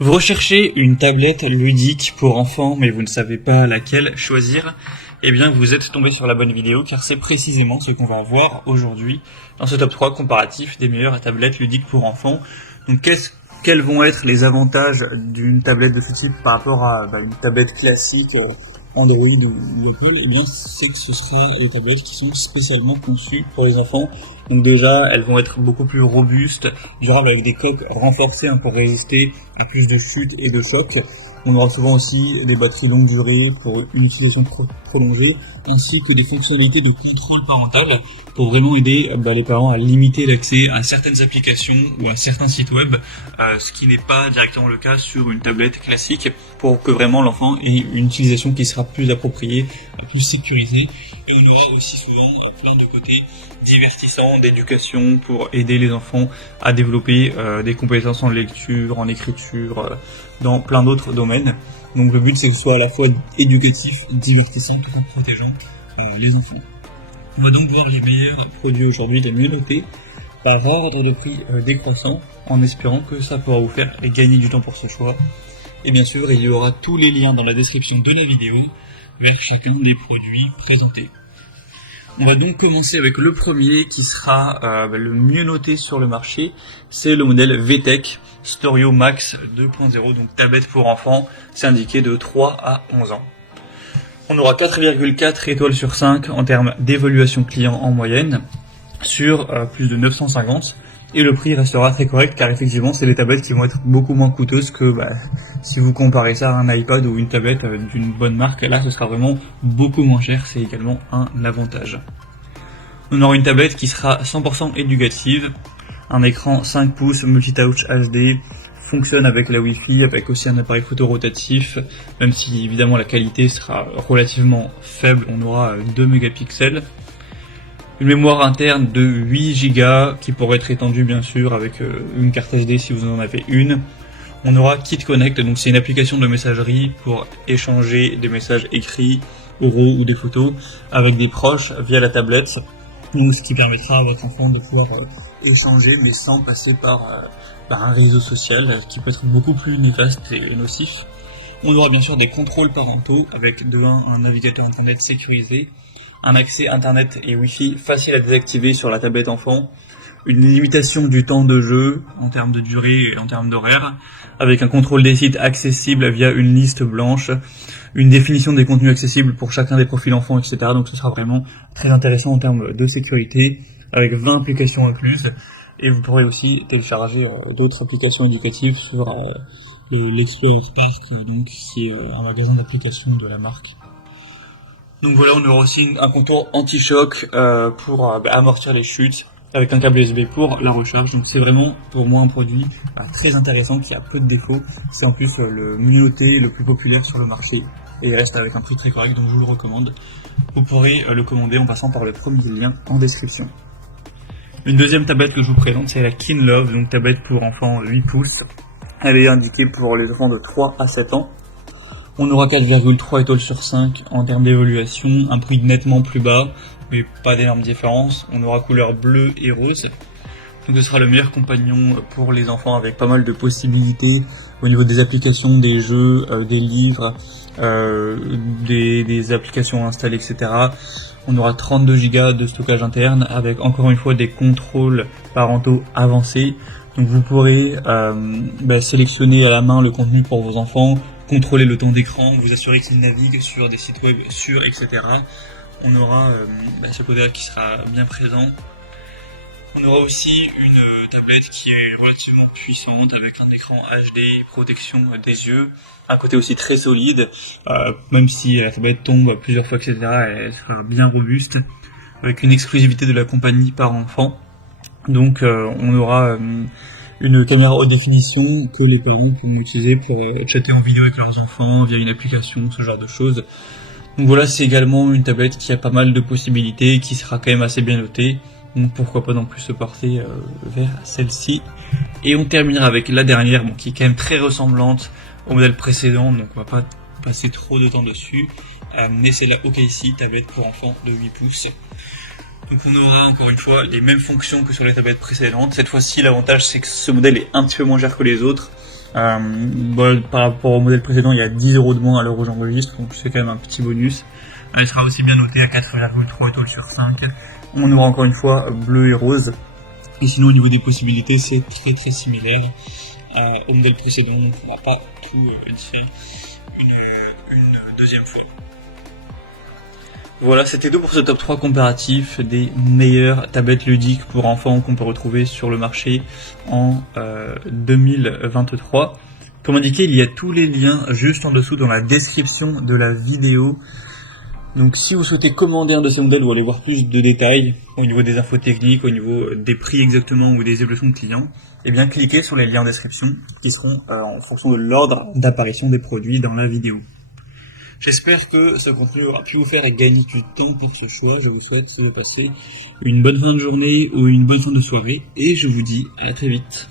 Vous recherchez une tablette ludique pour enfants, mais vous ne savez pas laquelle choisir? Eh bien, vous êtes tombé sur la bonne vidéo, car c'est précisément ce qu'on va voir aujourd'hui dans ce top 3 comparatif des meilleures tablettes ludiques pour enfants. Donc, quels vont être les avantages d'une tablette de ce type par rapport à une tablette classique Android ou Apple? Eh bien, c'est que ce sera les tablettes qui sont spécialement conçues pour les enfants. Donc déjà, elles vont être beaucoup plus robustes, durables, avec des coques renforcées pour résister à plus de chutes et de chocs. On aura souvent aussi des batteries longue durée pour une utilisation prolongée, ainsi que des fonctionnalités de contrôle parental pour vraiment aider les parents à limiter l'accès à certaines applications ou à certains sites web, ce qui n'est pas directement le cas sur une tablette classique, pour que vraiment l'enfant ait une utilisation qui sera plus appropriée, plus sécurisée. Et on aura aussi souvent plein de côtés divertissants, d'éducation, pour aider les enfants à développer des compétences en lecture, en écriture, dans plein d'autres domaines. Donc le but, c'est que ce soit à la fois éducatif, divertissant, tout en protégeant les enfants. On va donc voir les meilleurs produits aujourd'hui, les mieux notés, par ordre de prix décroissant, en espérant que ça pourra vous faire gagner du temps pour ce choix. Et bien sûr, il y aura tous les liens dans la description de la vidéo vers chacun des produits présentés. On va donc commencer avec le premier qui sera le mieux noté sur le marché, c'est le modèle VTech Storio Max 2.0, donc tablette pour enfants, c'est indiqué de 3 à 11 ans. On aura 4,4 étoiles sur 5 en termes d'évaluation client en moyenne, sur plus de 950, et le prix restera très correct, car effectivement c'est des tablettes qui vont être beaucoup moins coûteuses que si vous comparez ça à un iPad ou une tablette d'une bonne marque. Là ce sera vraiment beaucoup moins cher, c'est également un avantage. On aura une tablette qui sera 100% éducative, un écran 5 pouces multitouch HD, fonctionne avec la Wi-Fi, avec aussi un appareil photo rotatif, même si évidemment la qualité sera relativement faible, on aura 2 mégapixels. Une mémoire interne de 8 Go qui pourrait être étendue bien sûr avec une carte SD si vous en avez une. On aura Kit Connect, donc c'est une application de messagerie pour échanger des messages écrits, oraux ou des photos avec des proches via la tablette. Donc ce qui permettra à votre enfant de pouvoir échanger mais sans passer par un réseau social qui peut être beaucoup plus néfaste et nocif. On aura bien sûr des contrôles parentaux avec de 1 un navigateur internet sécurisé, un accès internet et wifi facile à désactiver sur la tablette enfant, une limitation du temps de jeu en termes de durée et en termes d'horaire, avec un contrôle des sites accessible via une liste blanche, une définition des contenus accessibles pour chacun des profils enfants, etc. Donc ce sera vraiment très intéressant en termes de sécurité, avec 20 applications incluses, et vous pourrez aussi télécharger d'autres applications éducatives sur l'Explorer Park, donc qui est un magasin d'applications de la marque. Donc voilà, on aura aussi un contour anti-choc pour amortir les chutes, avec un câble USB pour la recharge. Donc c'est vraiment pour moi un produit très intéressant qui a peu de défauts. C'est en plus le mieux noté, le plus populaire sur le marché, et il reste avec un prix très correct, donc je vous le recommande. Vous pourrez le commander en passant par le premier lien en description. Une deuxième tablette que je vous présente, c'est la KinLove, donc tablette pour enfants 8 pouces. Elle est indiquée pour les enfants de 3 à 7 ans. On aura 4,3 étoiles sur 5 en termes d'évaluation, un prix nettement plus bas, mais pas d'énormes différences. On aura couleur bleue et rose. Donc ce sera le meilleur compagnon pour les enfants, avec pas mal de possibilités au niveau des applications, des jeux, des livres, des applications installées, etc. On aura 32 Go de stockage interne, avec encore une fois des contrôles parentaux avancés. Donc vous pourrez sélectionner à la main le contenu pour vos enfants, contrôler le temps d'écran, vous assurer que ça navigue sur des sites web sûrs, etc. On aura ce côté-là qui sera bien présent. On aura aussi une tablette qui est relativement puissante, avec un écran HD, protection des yeux, un côté aussi très solide, même si la tablette tombe plusieurs fois, etc. Elle sera bien robuste, avec une exclusivité de la compagnie par enfant. Donc on aura une caméra haute définition que les parents pourront utiliser pour chatter en vidéo avec leurs enfants via une application, ce genre de choses. Donc voilà, c'est également une tablette qui a pas mal de possibilités et qui sera quand même assez bien notée. Donc pourquoi pas non plus se porter vers celle-ci. Et on terminera avec la dernière, qui est quand même très ressemblante au modèle précédent, donc on va pas passer trop de temps dessus. Mais c'est la OKC, tablette pour enfants de 8 pouces. Donc on aura encore une fois les mêmes fonctions que sur les tablettes précédentes. Cette fois-ci, l'avantage c'est que ce modèle est un petit peu moins cher que les autres. Par rapport au modèle précédent, il y a 10 € de moins à l'heure où j'enregistre, donc c'est quand même un petit bonus. Elle sera aussi bien notée à 4,3 étoiles sur 5. On aura encore une fois bleu et rose. Et sinon, au niveau des possibilités, c'est très similaire au modèle précédent, donc on va pas tout modifier une deuxième fois. Voilà, c'était tout pour ce top 3 comparatif des meilleures tablettes ludiques pour enfants qu'on peut retrouver sur le marché en 2023. Comme indiqué, il y a tous les liens juste en dessous dans la description de la vidéo. Donc si vous souhaitez commander un de ces modèles ou aller voir plus de détails au niveau des infos techniques, au niveau des prix exactement ou des évolutions de clients, eh bien cliquez sur les liens en description qui seront en fonction de l'ordre d'apparition des produits dans la vidéo. J'espère que ce contenu aura pu vous faire gagner du temps pour ce choix. Je vous souhaite de passer une bonne fin de journée ou une bonne fin de soirée et je vous dis à très vite.